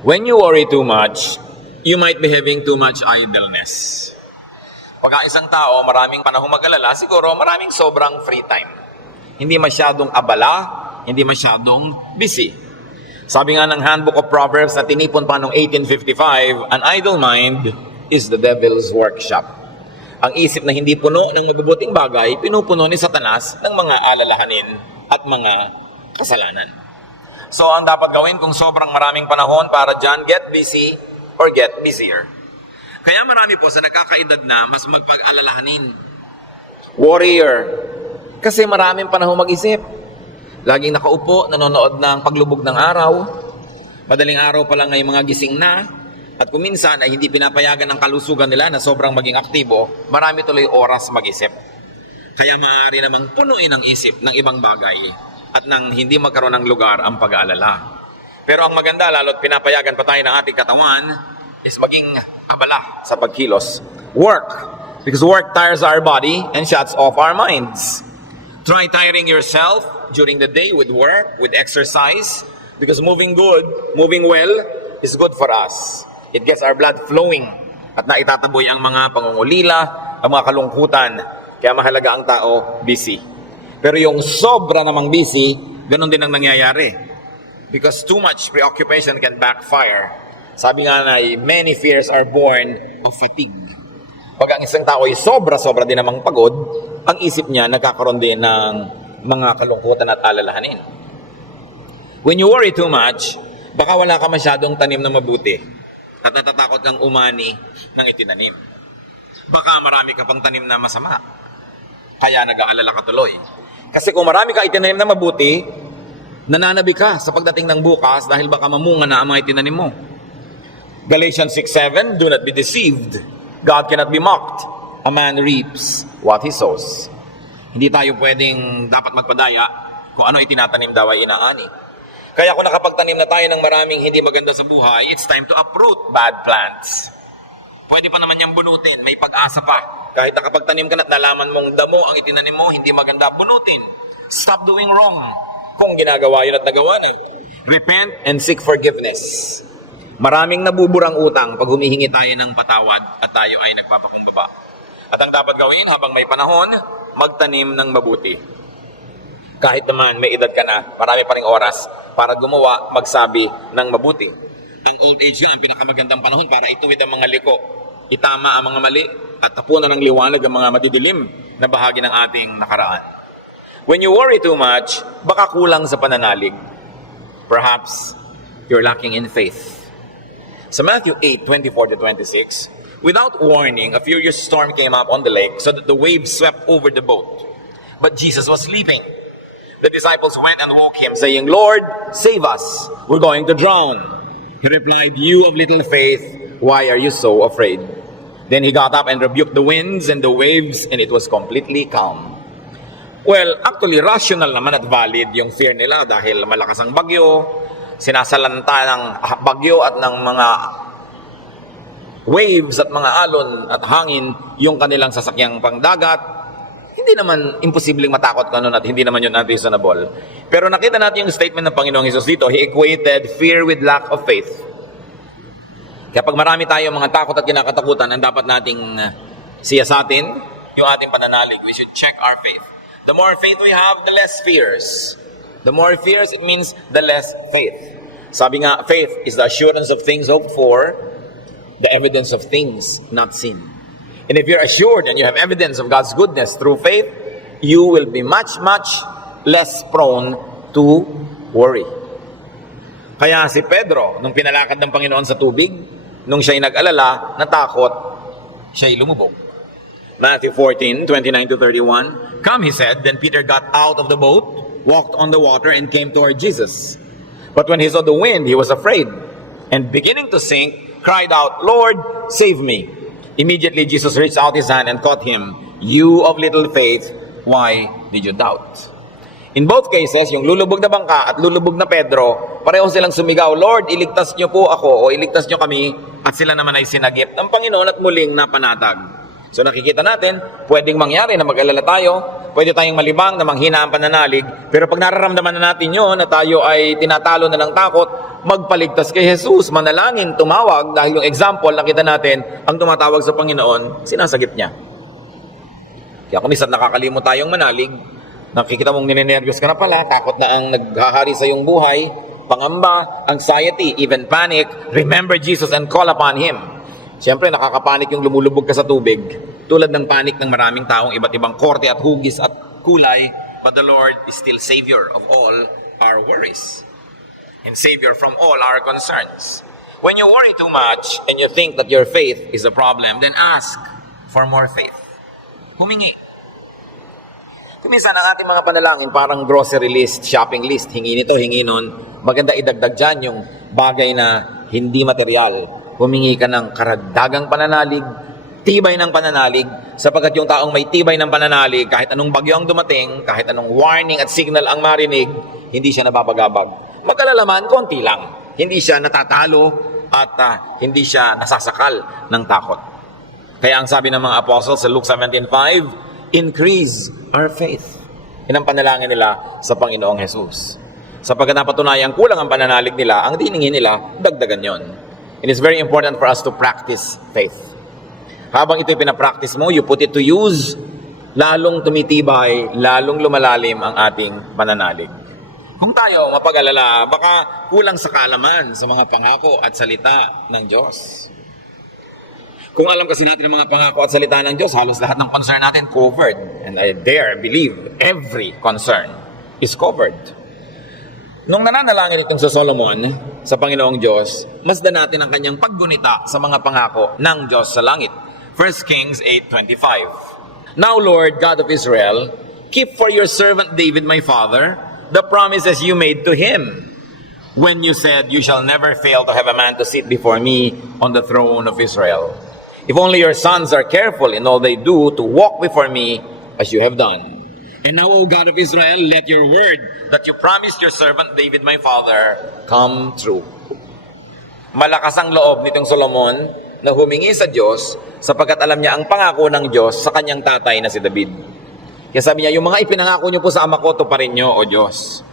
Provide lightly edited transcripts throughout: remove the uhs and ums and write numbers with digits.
When you worry too much, you might be having too much idleness. Pagka isang tao, maraming panahong mag-alala, siguro maraming sobrang free time. Hindi masyadong abala, hindi masyadong busy. Sabi nga ng Handbook of Proverbs na tinipon pa noong 1855, an idle mind is the devil's workshop. Ang isip na hindi puno ng mabubuting bagay, pinupuno ni Satanas ng mga alalahanin at mga kasalanan. So, ang dapat gawin kung sobrang maraming panahon para dyan, get busy or get busier. Kaya marami po sa nakakaedad na mas magpag-alalahanin. Warrior. Kasi maraming panahon mag-isip. Laging nakaupo, nanonood ng paglubog ng araw. Madaling araw pa lang ay mga gising na. At kung minsan ay hindi pinapayagan ng kalusugan nila na sobrang maging aktibo, marami tuloy oras mag-isip. Kaya maaari namang punuin ang isip ng ibang bagay at nang hindi magkaroon ng lugar ang pag-aalala. Pero ang maganda, lalo't pinapayagan pa tayo ng ating katawan, is maging abala sa pagkilos. Work. Because work tires our body and shuts off our minds. Try tiring yourself during the day with work, with exercise, because moving well is good for us. It gets our blood flowing at naitataboy ang mga pangungulila, ang mga kalungkutan. Kaya mahalaga ang tao busy. Pero yung sobra namang busy, ganun din ang nangyayari. Because too much preoccupation can backfire. Sabi nga na, many fears are born of fatigue. Pag ang isang tao ay sobra-sobra din namang pagod, ang isip niya nagkakaroon din ng mga kalungkutan at alalahanin. When you worry too much, baka wala ka masyadong tanim na mabuti at natatakot kang umani ng itinanim. Baka marami ka pang tanim na masama, kaya nag-aalala ka tuloy. Kasi kung marami ka itinanim na mabuti, nananabi ka sa pagdating ng bukas dahil baka mamunga na ang mga itinanim mo. Galatians 6:7, do not be deceived. God cannot be mocked. A man reaps what he sows. Hindi tayo pwedeng dapat magpadaya kung ano itinatanim daw ay inaani. Kaya kung nakapagtanim na tayo ng maraming hindi maganda sa buhay, it's time to uproot bad plants. Pwede pa naman niyang bunutin, may pag-asa pa. Kahit nakapagtanim ka na at nalaman mong damo ang itinanim mo, hindi maganda, bunutin. Stop doing wrong. Kung ginagawa yun at nagawa na. Repent and seek forgiveness. Maraming nabuburang utang pag humihingi tayo ng patawad at tayo ay nagpapakumbaba. At ang dapat gawin habang may panahon, magtanim ng mabuti. Kahit naman may edad ka na, marami pa ring oras para gumawa, magsabi ng mabuti. Ang old age nga, ang pinakamagandang panahon para ituwid ang mga liko, itama ang mga mali, at tapunan ng liwanag ang mga madidilim na bahagi ng ating nakaraan. When you worry too much, baka kulang sa pananalig. Perhaps you're lacking in faith. Sa Matthew 8:24-26, without warning, a furious storm came up on the lake so that the waves swept over the boat. But Jesus was sleeping. The disciples went and woke him, saying, Lord, save us. We're going to drown. He replied, you of little faith, why are you so afraid? Then he got up and rebuked the winds and the waves, and it was completely calm. Well, actually, rational naman at valid yung fear nila dahil malakas ang bagyo, sinasalanta ng bagyo at ng mga waves at mga alon at hangin yung kanilang sasakyang pangdagat. Hindi naman imposibleng matakot ka nun at hindi naman yun unreasonable. Pero nakita natin yung statement ng Panginoong Hesus dito. He equated fear with lack of faith. Kaya pag marami tayong mga takot at kinakatakutan, ang dapat nating siyasatin yung ating pananalig. We should check our faith. The more faith we have, the less fears. The more fears, it means the less faith. Sabi nga, faith is the assurance of things hoped for, the evidence of things not seen. And if you're assured and you have evidence of God's goodness through faith, you will be much, much less prone to worry. Kaya si Pedro, nung pinalakad ng Panginoon sa tubig, nung siya'y nag-alala, natakot, siya'y lumubog. Matthew 14:29-31, come, he said. Then Peter got out of the boat, walked on the water, and came toward Jesus. But when he saw the wind, he was afraid, and beginning to sink, cried out, Lord, save me. Immediately Jesus reached out his hand and caught him. You of little faith, why did you doubt? In both cases, yung lulubog na bangka at lulubog na Pedro, pareho silang sumigaw, Lord, iligtas niyo po ako o iligtas niyo kami, at sila naman ay sinagip ng Panginoon at muling napanatag. So nakikita natin, pwedeng mangyari na mag-alala tayo, pwede tayong malibang na manghina ang pananalig, pero pag nararamdaman na natin yun, na tayo ay tinatalo na ng takot, magpaligtas kay Jesus, manalangin, tumawag, dahil yung example, nakita natin, ang tumatawag sa Panginoon, sinasagip niya. Kaya kung minsan nakakalimot tayong manalig, nakikita mong ninenervyos ka na pala, takot na ang naghahari sa iyong buhay, pangamba, anxiety, even panic, remember Jesus and call upon Him. Siyempre, nakakapanik yung lumulubog ka sa tubig, tulad ng panik ng maraming taong iba't ibang korte at hugis at kulay, but the Lord is still Savior of all our worries and Savior from all our concerns. When you worry too much and you think that your faith is a problem, then ask for more faith. Humingi. Minsan ang ating mga panalangin parang grocery list, shopping list, hingi nito, hingi nun. Maganda idagdag dyan yung bagay na hindi material. Humingi ka ng karagdagang pananalig, tibay ng pananalig, sapagkat yung taong may tibay ng pananalig, kahit anong bagyo ang dumating, kahit anong warning at signal ang marinig, hindi siya nababagabag. Mag-alala man, konti lang. Hindi siya natatalo at hindi siya nasasakal ng takot. Kaya ang sabi ng mga apostles sa Luke 17:5, increase our faith. Yan ang panalangin nila sa Panginoong Jesus. Sapagkat napatunayan kulang ang pananalig nila, ang diningin nila, dagdagan yon. It is very important for us to practice faith. Habang ito'y pinapractice mo, you put it to use, lalong tumitibay, lalong lumalalim ang ating pananalig. Kung tayo mapag-alala, baka kulang sa kaalaman sa mga pangako at salita ng Diyos. Kung alam kasi natin ang mga pangako at salita ng Diyos, halos lahat ng concern natin covered. And I dare believe every concern is covered. Nung nananalangin itong sa Solomon, sa Panginoong Diyos, masdan natin ang kanyang paggunita sa mga pangako ng Diyos sa langit. 1 Kings 8:25. Now, Lord, God of Israel, keep for your servant David, my father, the promises you made to him, when you said, you shall never fail to have a man to sit before me on the throne of Israel. If only your sons are careful in all they do to walk before me as you have done. And now, O God of Israel, let your word that you promised your servant David, my father, come true. Malakas ang loob nitong Solomon na humingi sa Diyos sapagkat alam niya ang pangako ng Diyos sa kanyang tatay na si David. Kaya sabi niya, yung mga ipinangako niyo po sa ama ko, tuparin niyo, O Diyos.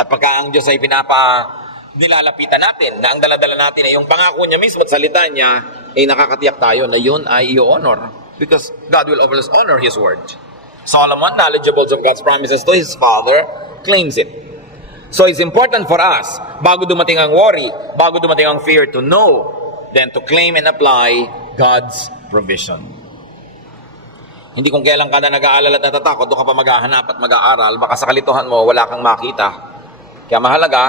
At pagka ang Diyos ay nilalapitan natin, na ang daladala natin ay yung pangako niya mismo at salita niya, ay nakakatiyak tayo na yun ay i-honor. Because God will always honor His word. Solomon, knowledgeable of God's promises to his father, claims it. So it's important for us, bago dumating ang worry, bago dumating ang fear, to know, then to claim and apply God's provision. Hindi kung kailan ka na nag-aalala at natatakot, doon ka pa maghahanap at mag-aaral, baka sa kalituhan mo, wala kang makita. Kaya mahalaga,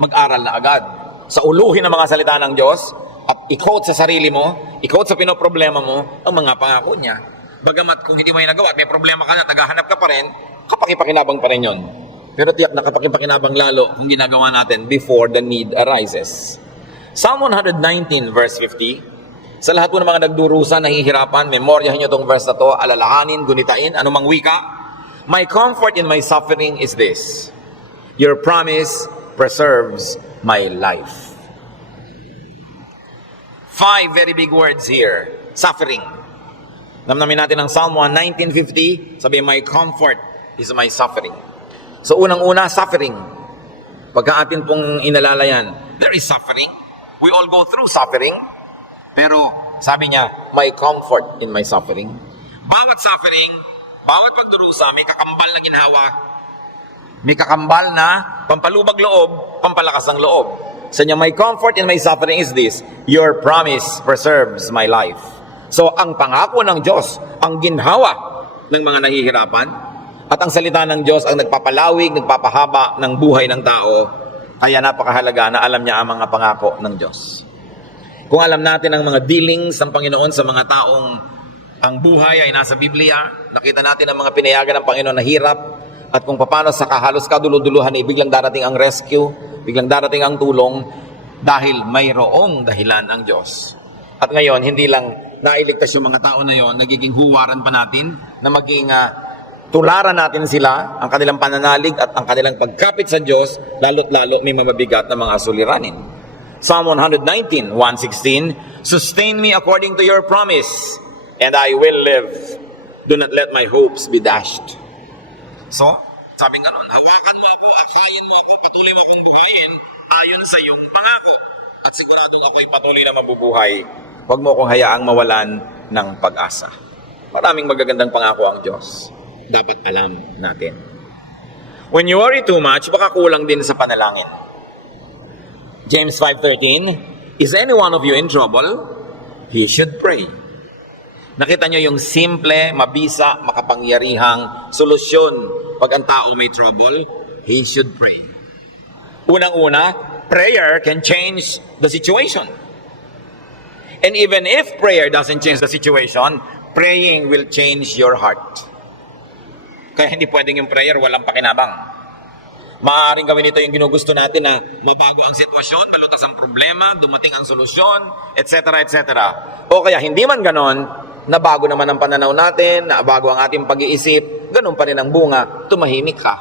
mag-aral na agad. Sa uluhin ng mga salita ng Diyos, at i-quote sa sarili mo, i-quote sa pinoproblema mo, ang mga pangako niya. Bagamat kung hindi mo yung nagawa at may problema ka na, naghahanap ka pa rin, kapakipakinabang pa rin yun. Pero tiyak na kapakipakinabang lalo kung ginagawa natin before the need arises. Psalm 119 verse 50, sa lahat po ng mga nagdurusa, nahihirapan, memoryahin nyo itong verse na to, alalahanin, gunitain, anumang wika. My comfort in my suffering is this, your promise preserves my life. 5 very big words here. Suffering. Namnamin natin ang Psalm 19:50, sabi, my comfort is my suffering. So unang-una, suffering. Pagka atin pong inalala yan, there is suffering. We all go through suffering. Pero sabi niya, my comfort in my suffering. Bawat suffering, bawat pagdurusa, may kakambal na ginhawa. May kakambal na pampalubag loob, pampalakas ng loob. Sa niya, my comfort in my suffering is this, your promise preserves my life. So, ang pangako ng Diyos, ang ginhawa ng mga nahihirapan, at ang salita ng Diyos ang nagpapalawig, nagpapahaba ng buhay ng tao, kaya napakahalaga na alam niya ang mga pangako ng Diyos. Kung alam natin ang mga dealings ng Panginoon sa mga taong ang buhay ay nasa Biblia, nakita natin ang mga pinayagan ng Panginoon na hirap, at kung paano sa kahalos kaduluduluhan ay biglang darating ang rescue, biglang darating ang tulong, dahil mayroong dahilan ang Diyos. At ngayon, hindi lang nailigtas yung mga tao na yon, nagiging huwaran pa natin na maging tularan natin sila, ang kanilang pananalig at ang kanilang pagkapit sa Diyos, lalo't lalo may mamabigat na mga suliranin. Psalm 119, 116, sustain me according to your promise, and I will live. Do not let my hopes be dashed. So, sabi nga nun, hawakan mo ako, akayin mo ako, patuloy mo akong buhayin ayon sa iyong pangako. At siguradong ako'y patuloy na mabubuhay. Huwag mo akong hayaang mawalan ng pag-asa. Maraming magagandang pangako ang Diyos. Dapat alam natin. When you worry too much, baka kulang din sa panalangin. James 5:13, is any one of you in trouble? He should pray. Nakita nyo yung simple, mabisa, makapangyarihang solusyon pag ang tao may trouble? He should pray. Unang-una, prayer can change the situation. And even if prayer doesn't change the situation, praying will change your heart. Kaya hindi pwedeng yung prayer walang pakinabang. Maaaring gawin ito yung ginugusto natin na mabago ang sitwasyon, malutas ang problema, dumating ang solusyon, etc. etc. O kaya hindi man ganon, nabago naman ang pananaw natin, nabago ang ating pag-iisip, ganun pa rin ang bunga, tumahimik ka.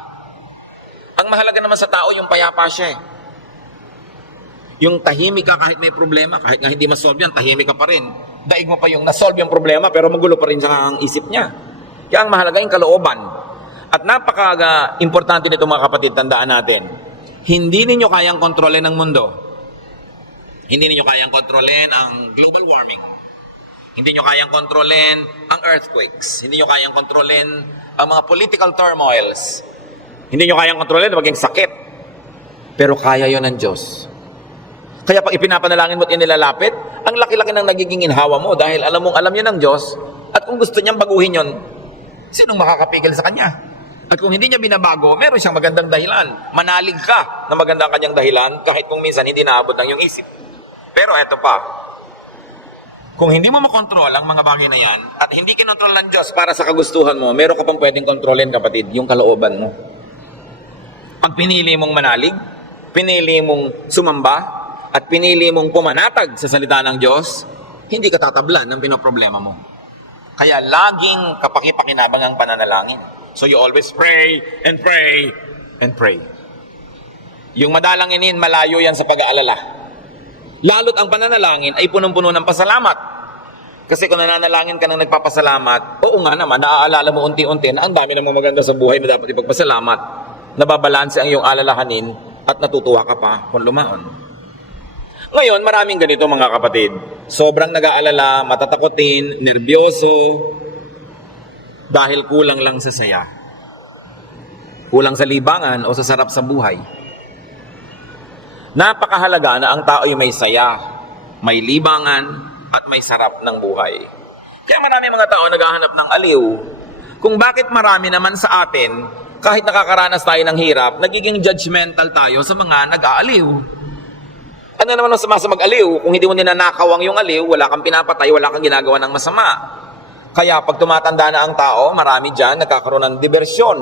Ang mahalaga naman sa tao, yung payapa siya eh. Yung tahimik ka kahit may problema, kahit nga hindi masolve yan, tahimik ka pa rin. Daig mo pa yung nasolve yung problema, pero magulo pa rin sa ang isip niya. Kaya ang mahalaga yung kalooban. At napaka-importante nito mga kapatid, tandaan natin, hindi ninyo kayang kontrolin ang mundo. Hindi ninyo kayang kontrolin ang global warming. Hindi nyo kayang kontrolin ang earthquakes. Hindi nyo kayang kontrolin ang mga political turmoils. Hindi nyo kayang kontrolin maging sakit. Pero kaya yon ng Diyos. Kaya pag ipinapanalangin mo at inilalapit, ang laki-laki ng nagiging inhawa mo dahil alam mong alam yun ng Diyos at kung gusto niyang baguhin yun, sinong makakapigil sa Kanya? At kung hindi niya binabago, meron siyang magandang dahilan. Manalig ka na magandang kanyang dahilan kahit kung minsan hindi naabot ng iyong isip. Pero eto pa, kung hindi mo makontrol ang mga bagay na yan at hindi kinontrol ng Diyos para sa kagustuhan mo, meron ka pang pwedeng kontrolin, kapatid, yung kalooban mo. Pag pinili mong manalig, pinili mong sumamba, at pinili mong pumanatag sa salita ng Diyos, hindi ka tatablan ng pinoproblema mo. Kaya laging kapakipakinabang ang pananalangin. So you always pray and pray and pray. Yung madalanginin, malayo yan sa pag-aalala. Lalo't ang pananalangin ay punong-puno ng pasalamat. Kasi kung nananalangin ka ng nagpapasalamat, oo nga naman, naaalala mo unti-unti na ang dami namang maganda sa buhay na dapat ipagpasalamat. Nababalanse ang iyong alalahanin at natutuwa ka pa kung lumaon. Ngayon, maraming ganito mga kapatid. Sobrang nag-aalala, matatakotin, nerbyoso, dahil kulang lang sa saya. Kulang sa libangan o sa sarap sa buhay. Napakahalaga na ang tao ay may saya, may libangan, at may sarap ng buhay. Kaya marami mga tao naghahanap ng aliw. Kung bakit marami naman sa atin, kahit nakakaranas tayo ng hirap, nagiging judgmental tayo sa mga nag-aaliw. Ano naman ang sama sa mag-aliw? Kung hindi mo ninanakaw ang yung aliw, wala kang pinapatay, wala kang ginagawa ng masama. Kaya pag tumatanda na ang tao, marami dyan nagkakaroon ng diversyon.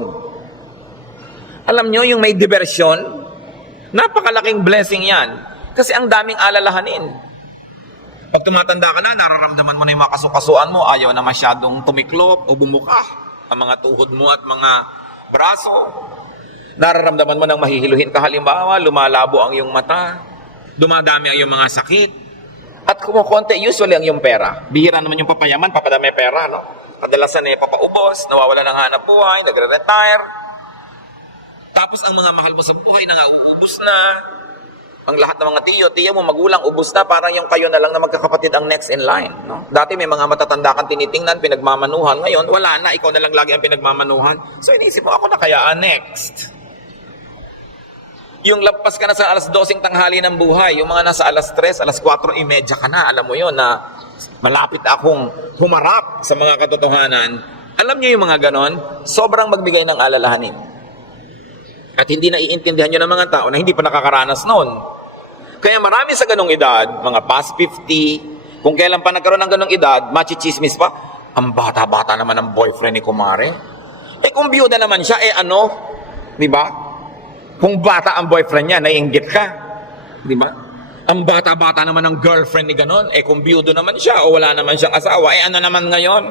Alam nyo, yung may diversyon, napakalaking blessing yan. Kasi ang daming alalahanin. Pag tumatanda ka na, nararamdaman mo na yung mga kasukasuan mo, ayaw na masyadong tumiklop o bumuka ang mga tuhod mo at mga braso. Nararamdaman mo nang mahihiluhin ka, halimbawa, lumalabo ang iyong mata, dumadami ang iyong mga sakit, at kumukonti usually ang iyong pera. Bihira naman yung papayaman, papadami pera, no? Kadalasan ay papaubos, nawawala ng hanap buhay, nagre-retire. Tapos ang mga mahal mo sa buhay nangauubos na. Ang lahat ng mga tiyo mo, magulang, ubos na, parang yung kayo na lang na magkakapatid ang next in line, no? Dati may mga matatanda kang tinitingnan, pinagmamanuhan. Ngayon, wala na, ikaw na lang lagi ang pinagmamanuhan. So inisip mo, ako na kaya next. Yung lampas ka na sa alas 12 tanghali ng buhay, yung mga nasa alas 3, alas 4:30 ka na, alam mo yon na malapit akong humarap sa mga katotohanan. Alam niyo yung mga ganon, sobrang magbigay ng alalahanin. At hindi na iintindihan nyo ng mga tao na hindi pa nakakaranas noon. Kaya marami sa ganong edad, mga past 50, kung kailan pa nagkaroon ng ganong edad, machichismis pa, ang bata-bata naman ng boyfriend ni Kumare. Eh kung biyuda naman siya, ano? Di ba? Kung bata ang boyfriend niya, naiinggit ka. Di ba? Ang bata-bata naman ng girlfriend ni ganon, kung biyudo naman siya o wala naman siyang asawa, ano naman ngayon?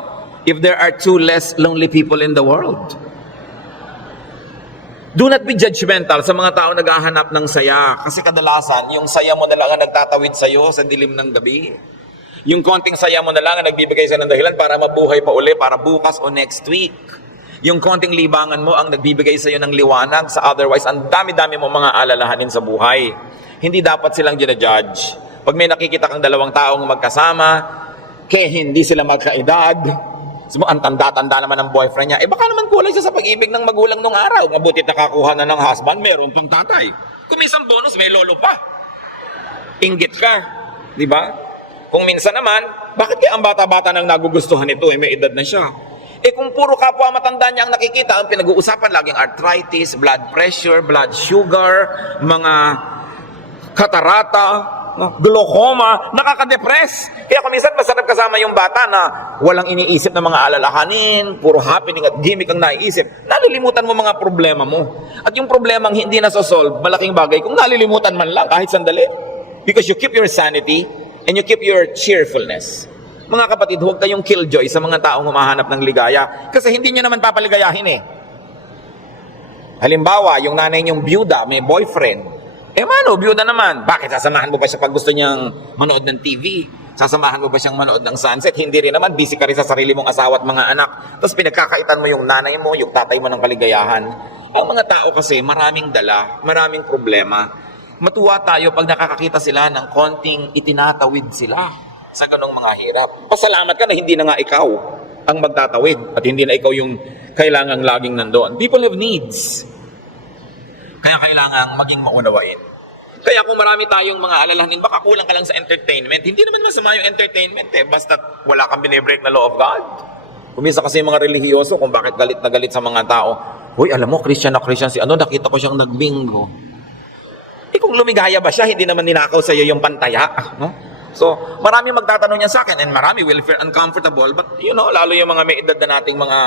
If there are 2 less lonely people in the world. Do not be judgmental sa mga tao naghahanap ng saya. Kasi kadalasan, yung saya mo na lang ang nagtatawid sa'yo sa dilim ng gabi. Yung konting saya mo na lang ang nagbibigay sa ng dahilan para mabuhay pa uli, para bukas o next week. Yung konting libangan mo ang nagbibigay sa iyo ng liwanag sa otherwise ang dami-dami mo mga alalahanin sa buhay. Hindi dapat silang ginajudge. Pag may nakikita kang dalawang taong magkasama, kaya hindi sila magkaedad, ang tanda-tanda naman ng boyfriend niya, baka naman kulay siya sa pag-ibig ng magulang nung araw. Mabutit nakakuha na ng husband, meron pang tatay. Kung minsan bonus, may lolo pa. Inggit ka, di ba? Kung minsan naman, bakit kaya ang bata-bata nang nagugustuhan ito, may edad na siya? Kung puro kapwa matanda niya ang nakikita, ang pinag-uusapan laging arthritis, blood pressure, blood sugar, mga katarata, glaucoma, nakaka-depress. Kaya kung minsan masarap kasama yung bata na walang iniisip na mga alalahanin, puro happening at gimmick ang naiisip, nalilimutan mo mga problema mo. At yung problemang hindi nasosolve, malaking bagay kung nalilimutan man lang kahit sandali. Because you keep your sanity and you keep your cheerfulness. Mga kapatid, huwag kayong killjoy sa mga taong humahanap ng ligaya kasi hindi nyo naman papaligayahin Halimbawa, yung nanay niyong byuda, may boyfriend, mano, byuda naman. Bakit sasamahan mo ba siya pag gusto niyang manood ng TV? Sasamahan mo ba siyang manood ng sunset? Hindi rin naman, busy ka rin sa sarili mong asawa at mga anak. Tapos pinagkakaitan mo yung nanay mo, yung tatay mo ng kaligayahan. Ang mga tao kasi maraming dala, maraming problema. Matuwa tayo pag nakakakita sila ng konting itinatawid sila sa ganong mga hirap. Pasalamat ka na hindi na nga ikaw ang magtatawid at hindi na ikaw yung kailangang laging nandoon. People have needs. Kaya kailangan maging maunawain. Kaya kung marami tayong mga alalahanin, baka kulang ka lang sa entertainment. Hindi naman masama yung entertainment basta wala kang binibreak na law of God. Kumisa kasi yung mga relihiyoso kung bakit galit na galit sa mga tao. Uy, alam mo, Christian na Christian si nakita ko siyang nagbingo. Kung lumigaya ba siya, hindi naman ninakaw sa iyo yung pantaya. No? So, marami magtatanong niya sa akin and marami will feel uncomfortable. But, lalo yung mga may edad na nating mga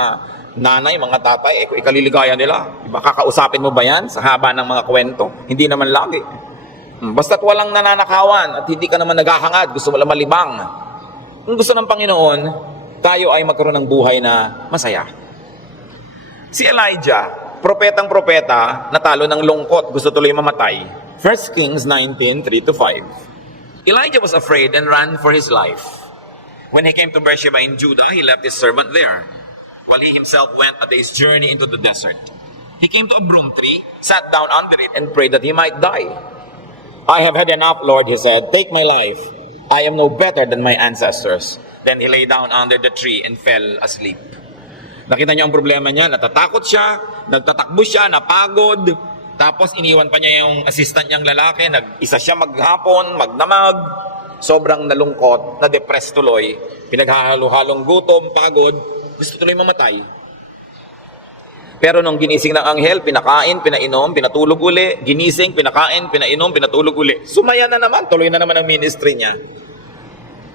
nanay, mga tatay, kung ikaliligaya nila, diba, kakausapin mo ba yan sa haba ng mga kwento? Hindi naman lagi. Basta't walang nananakawan at hindi ka naman naghahangad, gusto mo lang malibang. Kung gusto ng Panginoon, tayo ay magkaroon ng buhay na masaya. Si Elijah, propetang-propeta, natalo ng lungkot, gusto tuloy mamatay. 1 Kings 19:3-5. Elijah was afraid and ran for his life. When he came to Beersheba in Judah, he left his servant there, while he himself went a day's journey into the desert. He came to a broom tree, sat down under it, and prayed that he might die. I have had enough, Lord, he said. Take my life. I am no better than my ancestors. Then he lay down under the tree and fell asleep. Nakita niyo ang problema niya, natatakot siya, nagtatakbo siya, napagod, tapos iniwan pa niya yung assistant niyang lalaki, nag-isa siya maghapon, magnamag, sobrang nalungkot, na-depress tuloy, pinaghahalo-halong gutom, pagod, gusto tuloy mamatay. Pero nung ginising ng anghel, pinakain, pinainom, pinatulog uli, ginising, pinakain, pinainom, pinatulog uli. Sumaya na naman, tuloy na naman ang ministry niya.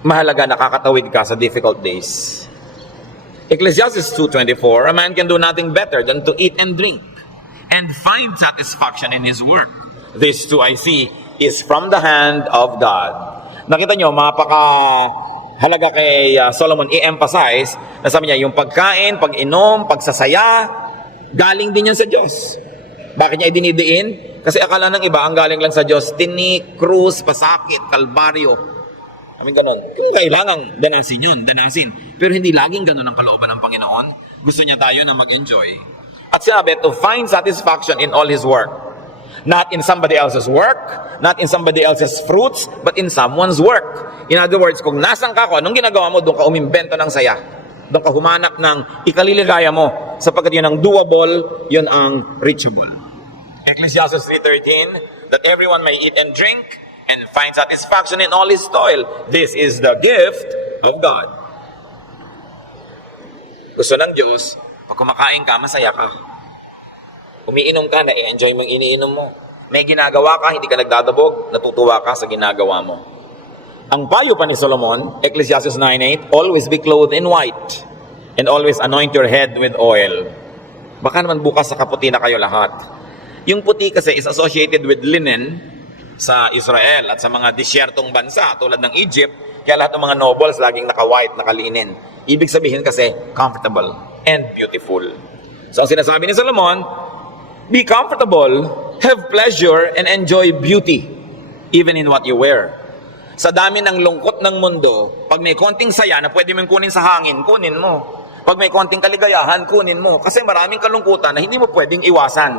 Mahalaga, nakakatawid ka sa difficult days. Ecclesiastes 2:24, a man can do nothing better than to eat and drink and find satisfaction in his work. This too I see is from the hand of God. Nakita nyo, halaga kay Solomon i-emphasize na sabi niya, yung pagkain, pag-inom, pagsasaya, galing din yan sa Diyos. Bakit niya idinidiin? Kasi akala ng iba, ang galing lang sa Diyos, tinik, krus, pasakit, kalbaryo. Kaming ganon. Kung kailangang danasin yun, danasin. Pero hindi laging ganon ang kalooban ng Panginoon. Gusto niya tayo na mag-enjoy. At sinabi, to find satisfaction in all His work. Not in somebody else's work, not in somebody else's fruits, but in someone's work. In other words, kung nasan ka, anong ginagawa mo, doon ka umimbento ng saya. Doon ka humanap ng ikaliligaya mo, sapagkat yun ang doable, yun ang reachable. Ecclesiastes 3:13, that everyone may eat and drink and find satisfaction in all his toil. This is the gift of God. Gusto ng Diyos, pag kumakain ka, masaya ka. Umiinom ka, na-enjoy mong iniinom mo. May ginagawa ka, hindi ka nagdadabog, natutuwa ka sa ginagawa mo. Ang payo pa ni Solomon, Ecclesiastes 9:8, always be clothed in white and always anoint your head with oil. Baka naman bukas sa kaputi na kayo lahat. Yung puti kasi is associated with linen sa Israel at sa mga disyertong bansa tulad ng Egypt, kaya lahat ng mga nobles laging naka-white, naka-linen. Ibig sabihin kasi comfortable and beautiful. So ang sinasabi ni Solomon, be comfortable, have pleasure, and enjoy beauty, even in what you wear. Sa dami ng lungkot ng mundo, pag may konting saya na pwede mong kunin sa hangin, kunin mo. Pag may konting kaligayahan, kunin mo. Kasi maraming kalungkutan na hindi mo pwedeng iwasan.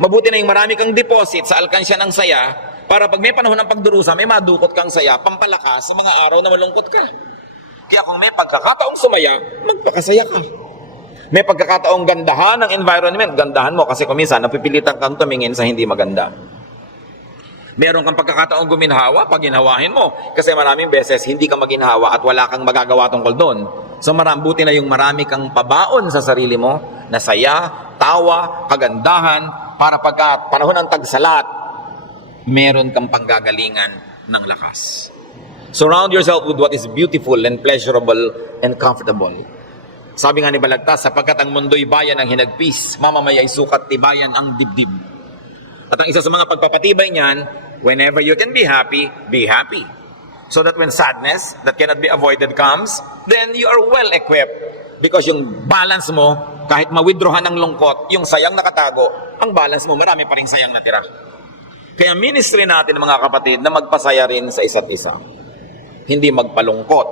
Mabuti na yung marami kang deposit sa alkansya ng saya para pag may panahon ng pagdurusa, may madukot kang saya, pampalakas sa mga araw na malungkot ka. Kaya kung may pagkakataong sumaya, magpakasaya ka. May pagkakataong gandahan ng environment, gandahan mo kasi kung minsan napipilitan kang tumingin sa hindi maganda. Meron kang pagkakataong guminhawa, pag ginhawahin mo. Kasi maraming beses hindi ka maginhawa at wala kang magagawa tungkol doon. So buti na yung marami kang pabaon sa sarili mo na saya, tawa, kagandahan, para pagka panahon ng tagsalat, meron kang panggagalingan ng lakas. Surround yourself with what is beautiful and pleasurable and comfortable. Sabi nga ni Balagtas, sapagkat ang mundo'y bayan ng hinagpis, mamamaya'y sukat tibayan ang dibdib. At ang isa sa mga pagpapatibay niyan, whenever you can be happy, be happy. So that when sadness that cannot be avoided comes, then you are well equipped. Because yung balance mo, kahit ma-withdrawhan ng lungkot, yung sayang nakatago, ang balance mo, marami pa rin sayang natira. Kaya ministry natin, mga kapatid, na magpasaya rin sa isa't isa. Hindi magpalungkot.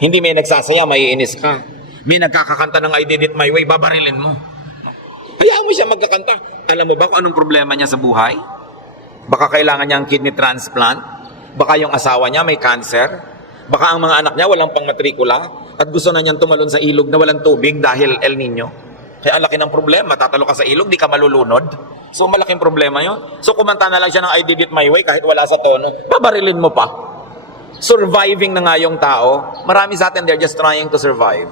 Hindi may nagsasaya, maiinis ka. May nagkakakanta ng I did it my way, babarilin mo. Hayaan mo siya magkakanta. Alam mo ba kung anong problema niya sa buhay? Baka kailangan niya ang kidney transplant. Baka yung asawa niya may cancer. Baka ang mga anak niya walang pangmatrikula. At gusto na niyang tumalon sa ilog na walang tubig dahil El Nino. Kaya ang laki ng problema. Tatalo ka sa ilog, di ka malulunod. So malaking problema yun. So kumanta na lang siya ng I did it my way kahit wala sa tono. Babarilin mo pa. Surviving na nga yung tao. Marami sa atin, they're just trying to survive.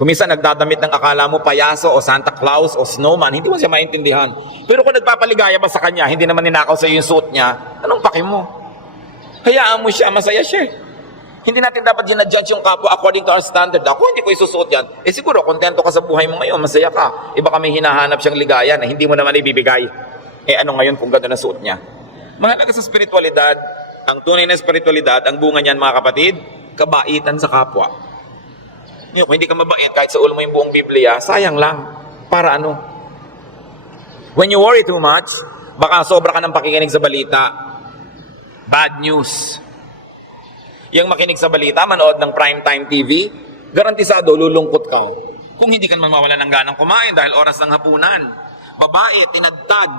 Kung minsan nagdadamit ng akala mo payaso o Santa Claus o snowman, hindi mo siya maintindihan. Pero kung nagpapaligaya ba sa kanya, hindi naman ninakaw sa yung suit niya, anong paki mo? Hayaan mo siya, masaya siya. Hindi natin dapat ginadjudge yung kapwa according to our standard. Ako, hindi ko isusuot yan. Eh siguro, kontento ka sa buhay mo ngayon, masaya ka. Iba kami hinahanap siyang ligaya na hindi mo naman ibibigay. Eh ano ngayon kung gano'n na suot niya? Mahalaga sa spiritualidad, ang tunay na spiritualidad, ang bunga niyan mga kapatid, kabaitan sa kapwa. Kung hindi ka mabait, kahit sa ulo mo yung buong Biblia, sayang lang. Para ano? When you worry too much, baka sobra ka ng pakikinig sa balita. Bad news. Yung makinig sa balita, manood ng primetime TV, garantisado, lulungkot ka. Kung hindi ka naman mawala ng ganang kumain dahil oras ng hapunan. Babae, tinadtad,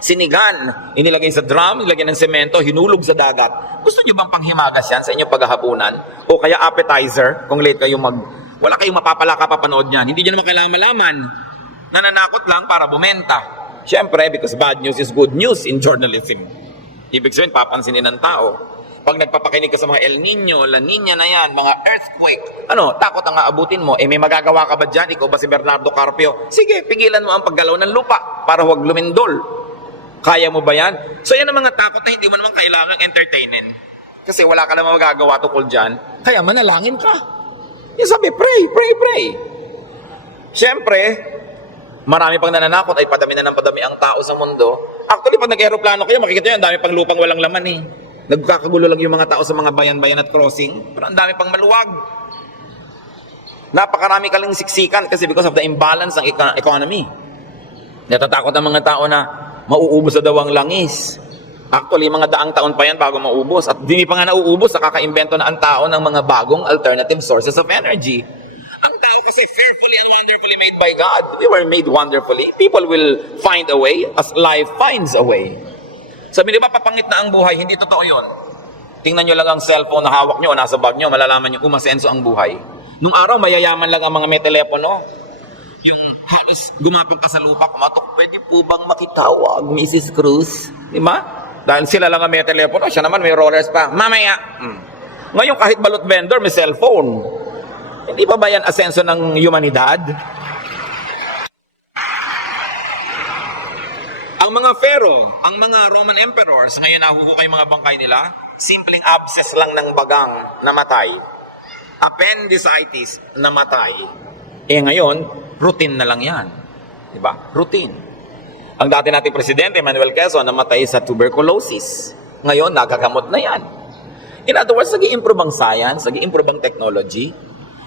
sinigan, inilagay sa drum, nilagay ng semento, hinulog sa dagat. Gusto nyo bang panghimagas yan sa inyong paghahapunan? O kaya appetizer, kung late kayo wala kayong mapapala kapapanood niyan. Hindi nyo naman kailangan malaman. Nananakot lang para bumenta. Siyempre, because bad news is good news in journalism. Ibig sabihin, papansinin ng tao. Pag nagpapakinig ka sa mga El Nino, La Nina na yan, mga earthquake, takot ang aabutin mo. May magagawa ka ba dyan? Ikaw ba si Bernardo Carpio? Sige, pigilan mo ang paggalaw ng lupa para huwag lumindol. Kaya mo ba yan? So yan ang mga takot na hindi mo naman kailangang entertainin. Kasi wala ka naman magagawa tukol dyan. Kaya manalangin ka. Yung sabi, pray. Siyempre, marami pang nananakot ay padami na ng padami ang tao sa mundo. Actually, pag nag-aeroplano kayo, makikita nyo, ang dami pang lupang walang laman eh. Nagkakagulo lang yung mga tao sa mga bayan-bayan at crossing. Pero ang dami pang maluwag. Napakarami ka lang siksikan kasi because of the imbalance ng economy. Natatakot ang mga tao na mauubos na daw ang langis. Actually, mga daang taon pa yan bago maubos. At hindi pa nga nauubos, nakaka-invento na ang tao ng mga bagong alternative sources of energy. Ang tao kasi fearfully and wonderfully made by God. We were made wonderfully. People will find a way as life finds a way. Sabi, di ba, papangit na ang buhay? Hindi totoo yun. Tingnan nyo lang ang cellphone na hawak nyo o nasa bag nyo, malalaman nyo umasenso ang buhay. Nung araw, mayayaman lang ang mga may telepono. Yung halos gumapang ka sa lupa, kumatok, pwede po bang makitawag, Mrs. Cruz? Di ba? Dahil sila lang ang may telepono, siya naman may rollers pa. Mamaya! Ngayon, kahit balot vendor, may cellphone. Hindi ba ba yan asenso ng humanidad? Ang mga pharaoh, ang mga Roman emperors, ngayon nahuhukay mga bangkay nila, simpleng abscess lang ng bagang namatay. Appendicitis namatay. Ngayon, routine na lang yan. Diba? Routine. Ang dati nating presidente, Manuel Quezon, namatay sa tuberculosis. Ngayon, nagagamot na yan. In other words, nag-i-improve ang science, nag-i-improve ang technology.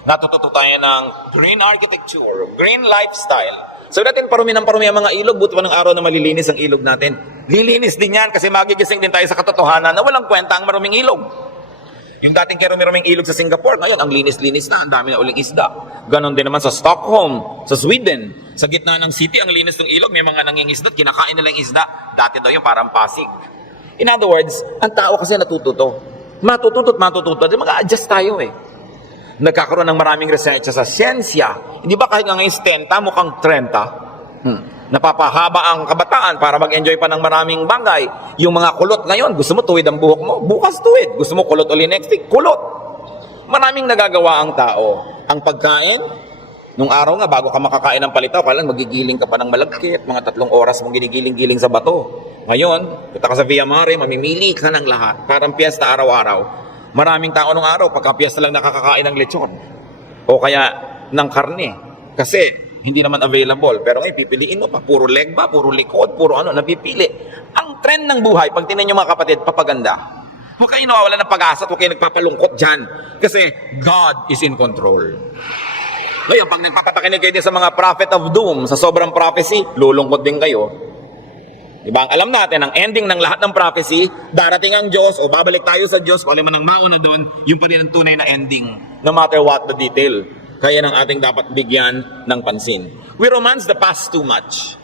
Natututo tayo ng green architecture, green lifestyle. So natin parumi ng parumi ang mga ilog, buti pa ng araw na malilinis ang ilog natin. Lilinis din yan kasi magigising din tayo sa katotohanan na walang kwenta ang maruming ilog. Yung dating maruming ilog sa Singapore, ngayon ang linis-linis na, ang dami na uling isda. Ganon din naman sa Stockholm, sa Sweden. Sa gitna ng city, ang linis ng ilog, may mga nangingisda, kinakain nila yung isda. Dati daw yung parang Pasig. In other words, ang tao kasi natututo. Matututo, mag-a-adjust tayo eh. Nagkakaroon ng maraming research sa siyensya. Hindi ba kahit nga ngayon 10, mukhang 30? Napapahaba ang kabataan para mag-enjoy pa ng maraming bagay. Yung mga kulot ngayon, gusto mo tuwid ang buhok mo, bukas tuwid. Gusto mo kulot uli next week, kulot. Maraming nagagawa ang tao. Ang pagkain, nung araw nga, bago ka makakain ng palitaw, kailan magigiling ka pa ng malagkit, mga 3 oras mong ginigiling-giling sa bato. Ngayon, punta ka sa Via Mare, mamimili ka ng lahat. Parang piyesta araw-araw. Maraming tao nung araw, pagka-piyesta lang nakakakain ng lechon. O kaya ng karne. Kasi, hindi naman available. Pero ngayon, pipiliin mo pa. Puro leg ba? Puro likod? Puro ano? Napipili. Ang trend ng buhay, pag tinan nyo mga kapatid, papaganda. Huwag kayo nawawala ng pag-asa at huwag kayo nagpapalungkot dyan. Kasi, God is in control. Ngayon, pag nagpapakinig kayo din sa mga prophet of doom, sa sobrang prophecy, lulungkot din kayo. Diba? Ang alam natin, ang ending ng lahat ng prophecy, darating ang Diyos o babalik tayo sa Diyos, kung alam mo nang mauna doon, yung pa rin ang tunay na ending, no matter what the detail. Kaya nang ating dapat bigyan ng pansin. We romance the past too much.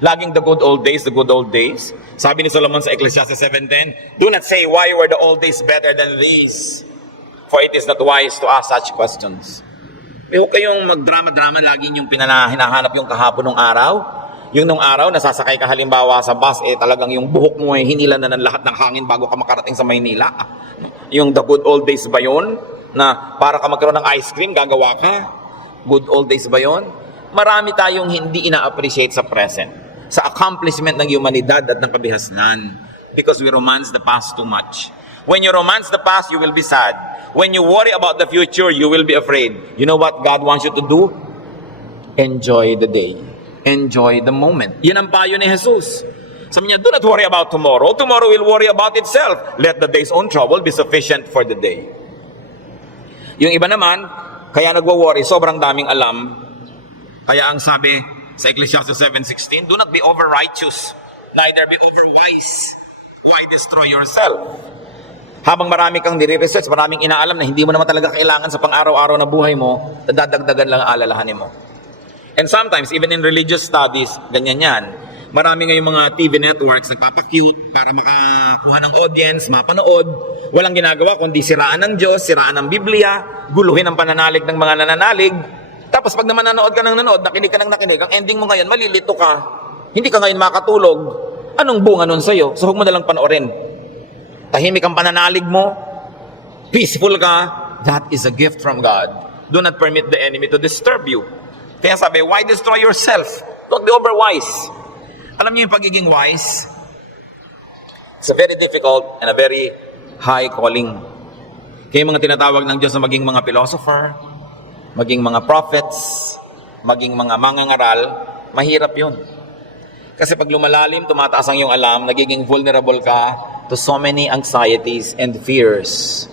Laging the good old days, the good old days. Sabi ni Solomon sa Ecclesiastes 7:10, do not say, why were the old days better than these? For it is not wise to ask such questions. Huwag kayong magdrama-drama, laging yung hinahanap yung kahapon ng araw. Yung nung araw, nasasakay ka halimbawa sa bus, talagang yung buhok mo hinila na ng lahat ng hangin bago ka makarating sa Maynila. Yung the good old days ba yun? Na para ka magkaroon ng ice cream, gagawa ka? Good old days ba yun? Marami tayong hindi ina-appreciate sa present. Sa accomplishment ng humanidad at ng kabihasnan. Because we romance the past too much. When you romance the past, you will be sad. When you worry about the future, you will be afraid. You know what God wants you to do? Enjoy the day. Enjoy the moment. Yan ang payo ni Jesus. Sabi niya, do not worry about tomorrow. Tomorrow will worry about itself. Let the day's own trouble be sufficient for the day. Yung iba naman, kaya nagwo-worry, sobrang daming alam. Kaya ang sabi sa Ecclesiastes 7:16, do not be over-righteous, neither be over-wise. Why destroy yourself? Habang marami kang nire-research, maraming inaalam na hindi mo naman talaga kailangan sa pang-araw-araw na buhay mo, dadagdagan lang ang alalahanin mo. And sometimes, even in religious studies, ganyan yan. Marami ngayong mga TV networks nagpapakute para makakuha ng audience, mapanood. Walang ginagawa kundi siraan ng Diyos, siraan ng Biblia, guluhin ang pananalig ng mga nananalig. Tapos pag naman nanood ka ng nanood, nakinig ka ng nakinig, ang ending mo ngayon, malilito ka. Hindi ka ngayon makatulog. Anong bunga nun sa'yo? So huwag mo nalang panoorin. Tahimik ang pananalig mo, peaceful ka, that is a gift from God. Do not permit the enemy to disturb you. Kaya sabi, why destroy yourself? Don't be over-wise. Alam niyo yung pagiging wise? It's a very difficult and a very high calling. Kaya yung mga tinatawag ng Diyos na maging mga philosopher, maging mga prophets, maging mga mangangaral, mahirap yun. Kasi pag lumalalim, tumataas ang iyong alam, nagiging vulnerable ka to so many anxieties and fears.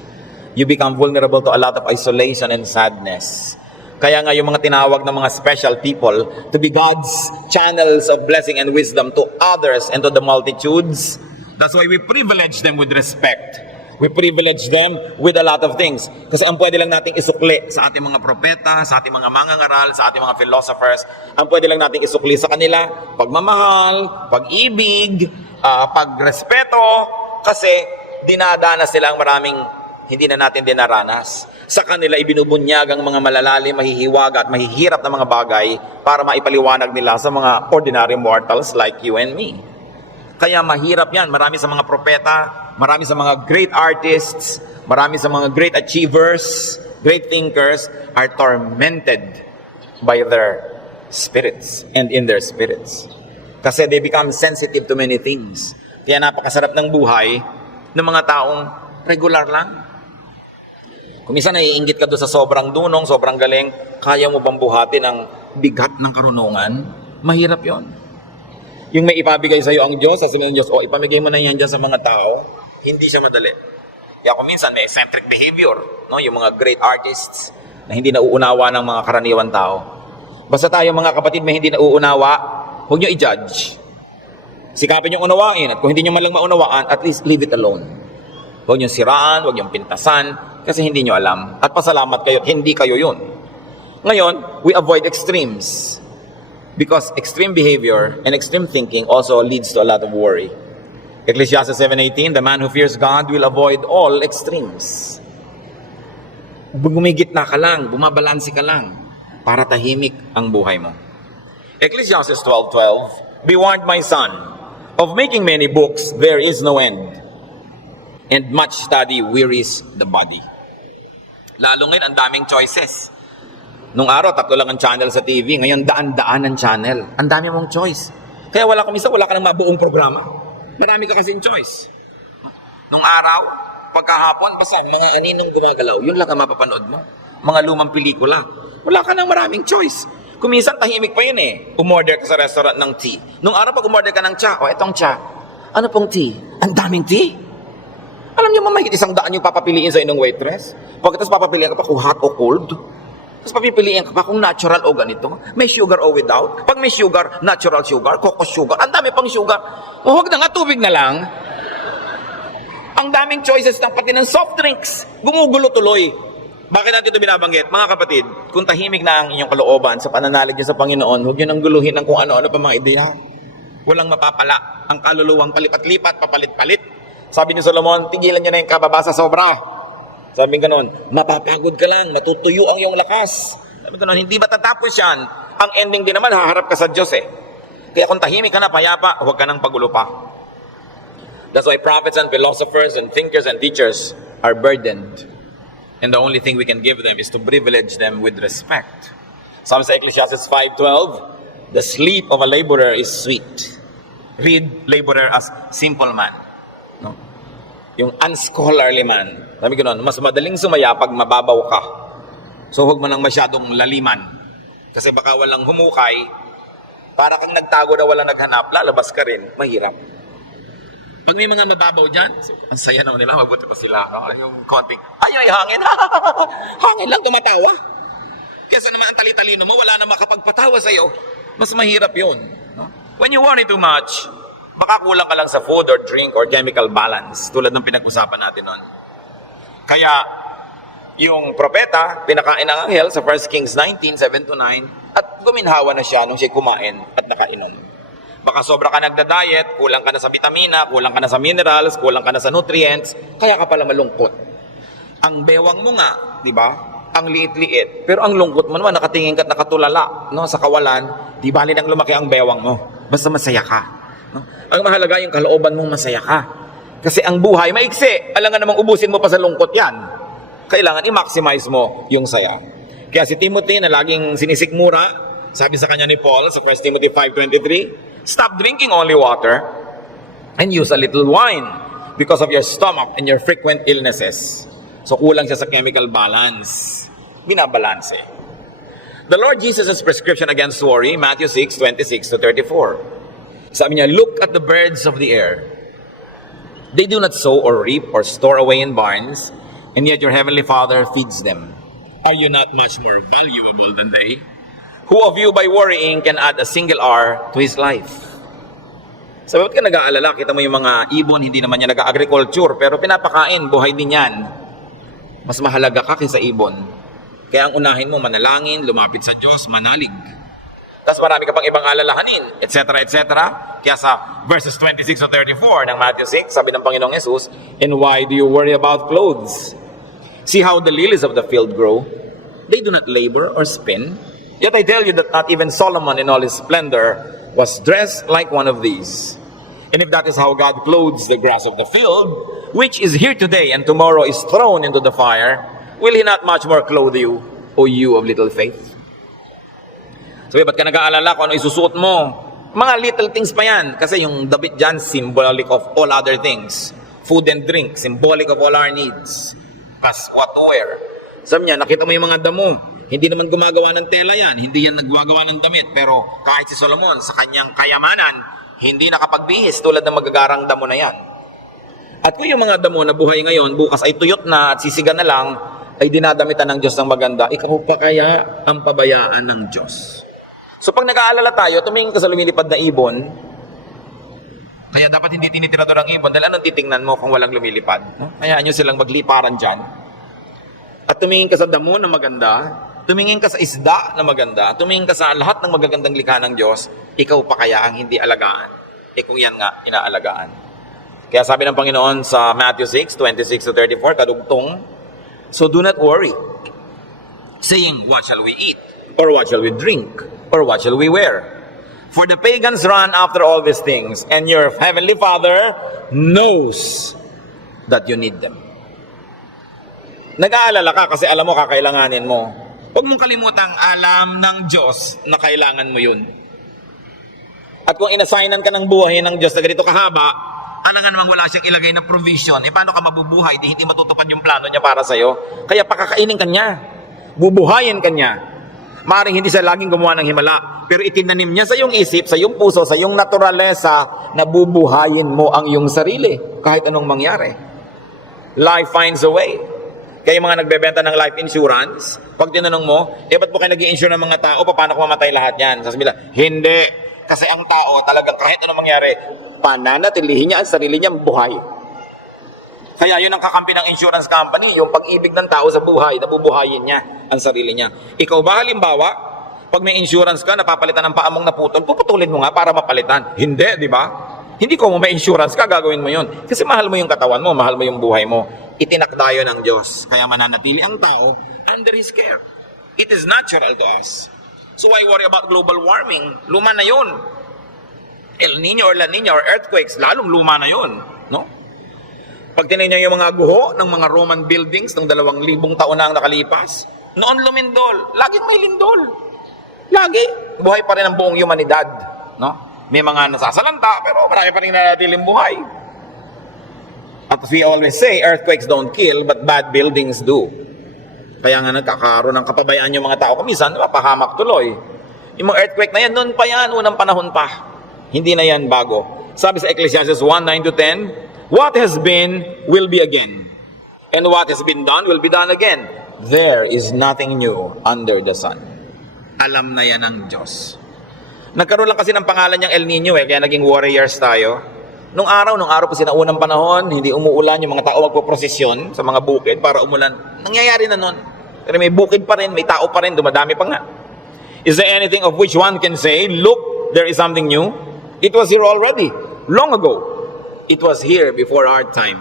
You become vulnerable to a lot of isolation and sadness. Kaya nga yung mga tinawag ng mga special people to be God's channels of blessing and wisdom to others and to the multitudes. That's why we privilege them with respect. We privilege them with a lot of things. Kasi ang pwede lang nating isukli sa ating mga propeta, sa ating mga mangangaral, sa ating mga philosophers, ang pwede lang nating isukli sa kanila, pagmamahal, pag-ibig, pagrespeto, kasi dinadanas sila ang maraming hindi na natin dinaranas. Sa kanila ibinubunyag ang mga malalalim, mahihiwaga at mahihirap na mga bagay para maipaliwanag nila sa mga ordinary mortals like you and me. Kaya mahirap yan. Marami sa mga propeta, marami sa mga great artists, marami sa mga great achievers, great thinkers are tormented by their spirits and in their spirits. Kasi they become sensitive to many things. Kaya napakasarap ng buhay ng mga taong regular lang. Kung minsan naiinggit ka doon sa sobrang dunong, sobrang galing, kaya mo bang buhatin ang bigat ng karunungan? Mahirap yon. Yung may ipabigay sa iyo ang Diyos, sasabihin ng Diyos, ipamigay mo na yan dyan sa mga tao, hindi siya madali. Kaya kung minsan may eccentric behavior, no? Yung mga great artists na hindi nauunawa ng mga karaniwan tao. Basta tayo mga kapatid may hindi nauunawa, huwag nyo i-judge. Sikapin yung unawain, at kung hindi nyo man lang maunawaan, at least leave it alone. Huwag nyo siraan, huwag nyo pintasan, kasi hindi nyo alam. At pasalamat kayo, hindi kayo yun. Ngayon, we avoid extremes. Because extreme behavior and extreme thinking also leads to a lot of worry. Ecclesiastes 7:18, the man who fears God will avoid all extremes. Gumigit na ka lang, bumabalansi ka lang, para tahimik ang buhay mo. Ecclesiastes 12:12, be warned, my son, of making many books there is no end, and much study wearies the body. Lalo ngayon, ang daming choices. Nung araw, 3 lang ang channel sa TV. Ngayon, daan-daan ang channel. Ang dami mong choice. Kaya wala ka nang mabuong programa. Marami ka kasing choice. Nung araw, pagkahapon, basta mga aninong gumagalaw, yun lang ang mapapanood mo. Mga lumang pelikula. Wala ka nang maraming choice. Kuminsan, tahimik pa yun eh. Umorder ka sa restaurant ng tea. Nung araw, pag umorder ka ng cha, etong cha. Ano pong tea? Ang daming tea. Alam niyo, mahigit 100 yung papapiliin sa inong waitress. Pagkatapos papapiliin ka pa kung hot o cold. Tapos papipiliin ka pa kung natural o ganito. May sugar o without. Pag may sugar, natural sugar, coco sugar. Ang dami pang sugar. O huwag na nga, tubig na lang. Ang daming choices ng pati ng soft drinks. Gumugulo tuloy. Bakit natin ito binabanggit? Mga kapatid, kung tahimik na ang inyong kalooban sa pananalig niyo sa Panginoon, huwag niyo nang guluhin ng kung ano-ano pa mga ideya. Walang mapapala. Ang kaluluwang palipat-lipat, papalit-palit. Sabi ni Solomon, tigilan niyo na yung kababa sa sobra. Sabi nga noon, mapapagod ka lang, matutuyo ang iyong lakas. Sabi nga noon, hindi matatapos yan. Ang ending din naman, haharap ka sa Diyos eh. Kaya kung tahimik ka na, payapa, huwag ka nang pagulo pa. That's why prophets and philosophers and thinkers and teachers are burdened. And the only thing we can give them is to privilege them with respect. Sabi sa Ecclesiastes 5:12, the sleep of a laborer is sweet. Read laborer as simple man. No? Yung unscholarly man. Sabi ko noon, mas madaling sumaya pag mababaw ka. So huwag mo nang masyadong laliman. Kasi baka walang humukay, para kang nagtago na walang naghanap, lalabas ka rin, mahirap. Pag may mga mababaw dyan, ang saya naman nila, mabuti pa sila. No? Yung konting, ay hangin, hangin lang, tumatawa. Kesa naman ang tali-talino mo, wala na makapagpatawa sa'yo. Mas mahirap yun. No? When you worry too much, baka kulang ka lang sa food or drink or chemical balance, tulad ng pinag-usapan natin noon. Kaya, yung propeta, pinakain ng anghel sa 1 Kings 19:7-9, at guminhawa na siya nung siya kumain at nakainom. Baka sobra ka nagda-diet, kulang ka na sa vitamina, kulang ka na sa minerals, kulang ka na sa nutrients, kaya ka pala malungkot. Ang bewang mo nga, di ba? Ang liit-liit, pero ang lungkot mo naman, nakatingin ka at nakatulala, no, sa kawalan, di bali nang lumaki ang bewang mo. Basta masaya ka. No? Ang mahalaga yung kalooban mong masaya ka. Kasi ang buhay maiksi. Alam nga namang ubusin mo pa sa lungkot yan. Kailangan i-maximize mo yung saya. Kaya si Timothy na laging sinisikmura, sabi sa kanya ni Paul sa 1 Timothy 5:23, stop drinking only water and use a little wine because of your stomach and your frequent illnesses. So kulang siya sa chemical balance. Binabalanse. The Lord Jesus' prescription against worry, Matthew 6:26-34. Sabi niya, look at the birds of the air. They do not sow or reap or store away in barns, and yet your heavenly Father feeds them. Are you not much more valuable than they? Who of you by worrying can add a single hour to his life? So, ba't ka nag-aalala? Kita mo yung mga ibon, hindi naman yan nag-agriculture, pero pinapakain, buhay din yan. Mas mahalaga ka kaysa ibon. Kaya ang unahin mo, manalangin, lumapit sa Diyos, manalig. Tapos marami ka pang ibang alalahanin, etc., etc. Kaya sa verses 26-34 ng Matthew 6, sabi ng Panginoong Jesus, and why do you worry about clothes? See how the lilies of the field grow. They do not labor or spin. Yet I tell you that not even Solomon in all his splendor was dressed like one of these. And if that is how God clothes the grass of the field, which is here today and tomorrow is thrown into the fire, will He not much more clothe you, O you of little faith? So, ba't ka nag-aalala kung ano isusuot mo? Mga little things pa yan. Kasi yung damit dyan, symbolic of all other things. Food and drink, symbolic of all our needs. As what to wear. Sabi niya, nakita mo yung mga damo. Hindi naman gumagawa ng tela yan. Hindi yan naggagawa ng damit. Pero kahit si Solomon, sa kanyang kayamanan, hindi nakapagbihis tulad ng magagarang damo na yan. At kung yung mga damo na buhay ngayon, bukas ay tuyot na at sisiga na lang, ay dinadamitan ng Diyos ng maganda, ikaw pa kaya ang pabayaan ng Diyos? So pag nag-aalala tayo, tumingin ka sa lumilipad na ibon, Kaya dapat hindi tinitirador ang ibon dahil anong titingnan mo kung walang lumilipad? No? Hayaan nyo silang magliparan dyan. At tumingin ka sa damo na maganda, tumingin ka sa isda na maganda, tumingin ka sa lahat ng magagandang likha ng Diyos, ikaw pa kaya ang hindi alagaan. Kung yan nga, inaalagaan. Kaya sabi ng Panginoon sa Matthew 6:26-34, kadugtong, so do not worry, saying, what shall we eat? Or what shall we drink? Or what shall we wear? For the pagans run after all these things, and your heavenly Father knows that you need them. Nag-aalala ka kasi alam mo kakailanganin mo. Huwag mong kalimutang alam ng Diyos na kailangan mo yun. At kung inassignan ka ng buhay ng Diyos na ganito kahaba, alangan namang wala siyang ilagay na provision, paano ka mabubuhay? Hindi matutupad yung plano niya para sa'yo. Kaya pakakainin ka niya. Bubuhayin ka niya. Maaaring hindi siya laging gumawa ng himala, pero itinanim niya sa iyong isip, sa iyong puso, sa iyong naturalesa, na bubuhayin mo ang iyong sarili, kahit anong mangyari. Life finds a way. Kaya yung mga nagbebenta ng life insurance, pag tinanong mo, ba't po kayo nag-i-insure ng mga tao, paano kung mamatay lahat yan? Sasabihin nila, hindi. Kasi ang tao talagang kahit anong mangyari, pananatilihin niya ang sarili niya buhay. Kaya yun ang kakampi ng insurance company, yung pag-ibig ng tao sa buhay, nabubuhayin niya ang sarili niya. Ikaw ba halimbawa, pag may insurance ka, napapalitan ng paamong naputol, puputulin mo nga para mapalitan. Hindi, di ba? Hindi ko may insurance ka, gagawin mo yun. Kasi mahal mo yung katawan mo, mahal mo yung buhay mo. Itinakda yun ng Diyos. Kaya mananatili ang tao under His care. It is natural to us. So why worry about global warming? Luma na yun. El Nino or La Nina or earthquakes, lalong luma na yun. No? Pag tinignan yung mga guho ng mga Roman buildings ng 2,000 taon na ang nakalipas, noon lumindol. Laging may lindol. Lagi. Buhay pa rin ang buong humanidad. No? May mga nasasalanta, pero marami pa rin nanatiling buhay. At we always say, earthquakes don't kill, but bad buildings do. Kaya nga nagkakaroon ng kapabayaan yung mga tao. Kumisan, pahamak tuloy. Yung mga earthquake na yan, noon pa yan, unang panahon pa. Hindi na yan bago. Sabi sa Ecclesiastes 1:9-10, what has been will be again, and what has been done will be done again. There is nothing new under the sun. Alam na yan ng Diyos. Nagkaroon lang kasi ng pangalan niyang El Nino kaya naging warriors tayo. Nung araw pa sinaunang panahon, hindi umuulan, yung mga tao magpoprosesyon sa mga bukid para umulan. Nangyayari na nun. Pero may bukid pa rin, may tao pa rin, dumadami pa nga. Is there anything of which one can say, look, there is something new? It was here already, long ago. It was here before our time.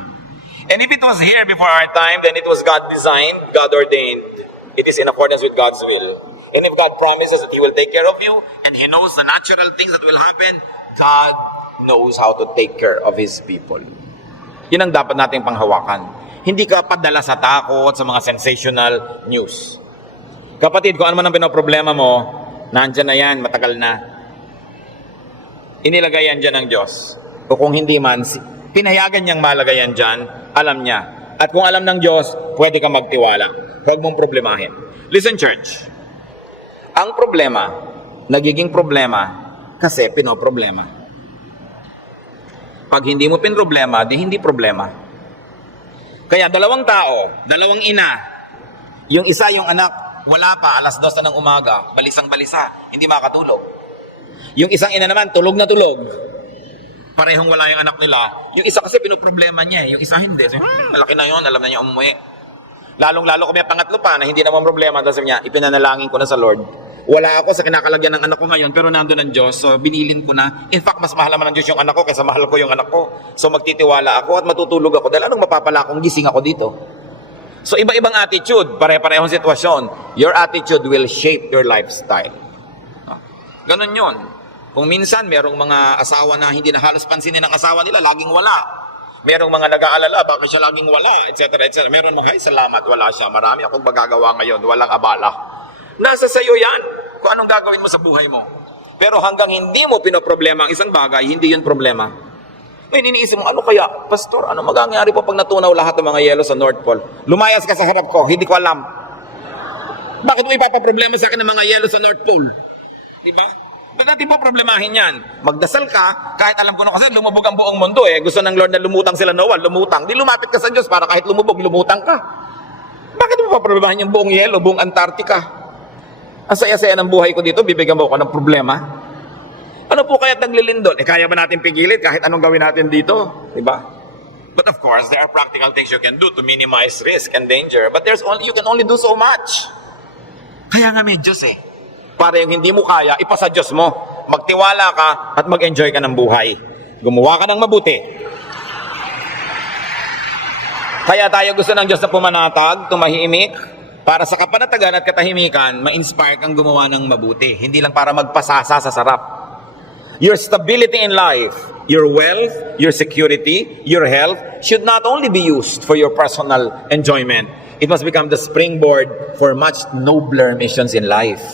And if it was here before our time, then it was God designed, God ordained. It is in accordance with God's will. And if God promises that He will take care of you, and He knows the natural things that will happen, God knows how to take care of His people. Yun ang dapat nating panghawakan. Hindi ka padala sa takot, sa mga sensational news. Kapatid, kung ano man ang pinoproblema mo, nandyan na yan, matagal na. Inilagay yan dyan ng Diyos. O kung hindi man, pinayagan niyang malagay yan dyan, alam niya. At kung alam ng Diyos, pwede kang magtiwala. Huwag mong problemahin. Listen, church. Ang problema, nagiging problema kasi pinoproblema. Pag hindi mo pinroblema, di hindi problema. Kaya dalawang tao, dalawang ina, yung isa yung anak, wala pa, 2:00 na ng umaga, balisang-balisa, hindi makatulog. Yung isang ina naman, tulog na tulog. Parehong wala yung anak nila. Yung isa kasi pinoproblema niya, yung isa hindi. So, malaki na yun, alam na niya umuwi. Lalong-lalo kung may pangatlo pa na hindi naman problema, dahil sabi niya, ipinanalangin ko na sa Lord. Wala ako sa kinakalagyan ng anak ko ngayon, pero nandun ang Diyos, so binilin ko na. In fact, mas mahal naman ng Diyos yung anak ko kaysa mahal ko yung anak ko. So magtitiwala ako at matutulog ako dahil anong mapapala kung gising ako dito? So iba-ibang attitude, pare-parehong sitwasyon. Your attitude will shape your lifestyle. Ganon yun. Kung minsan, merong mga asawa na hindi na halos pansinin ng asawa nila, laging wala. Merong mga nag-aalala, bakit siya laging wala, etc. etc. Meron mga, salamat, wala siya. Marami akong magagawa ngayon, walang abala. Nasa sayo yan, kung anong gagawin mo sa buhay mo. Pero hanggang hindi mo pinoproblema ang isang bagay, hindi yun problema. Ngayon, iniisip mo, ano kaya? Pastor, ano magagayari po pag natunaw lahat ng mga yelo sa North Pole? Lumayas ka sa harap ko, hindi ko alam. Bakit mo ipapaproblema sa akin ng mga yelo sa North Pole? Diba? Ba't natin po problemahin yan? Magdasal ka, kahit alam ko na kasi lumubog ang buong mundo eh. Gusto ng Lord na lumutang sila Noah, lumutang. Di lumapit ka sa Diyos para kahit lumubog, lumutang ka. Bakit mo pa problemahin yung buong yelo, buong Antarctica? Ang saya-saya ng buhay ko dito, bibigyan mo ako ng problema. Ano po kaya't naglilindol? Kaya ba natin pigilin kahit anong gawin natin dito? Diba? But of course, there are practical things you can do to minimize risk and danger. But you can only do so much. Kaya nga may Diyos eh. Para yung hindi mo kaya, ipasa Diyos mo. Magtiwala ka at mag-enjoy ka ng buhay. Gumawa ka ng mabuti. Kaya tayo gusto ng Diyos na pumanatag, tumahimik, para sa kapanatagan at katahimikan, ma-inspire kang gumawa ng mabuti. Hindi lang para magpasasa sa sarap. Your stability in life, your wealth, your security, your health should not only be used for your personal enjoyment. It must become the springboard for much nobler missions in life.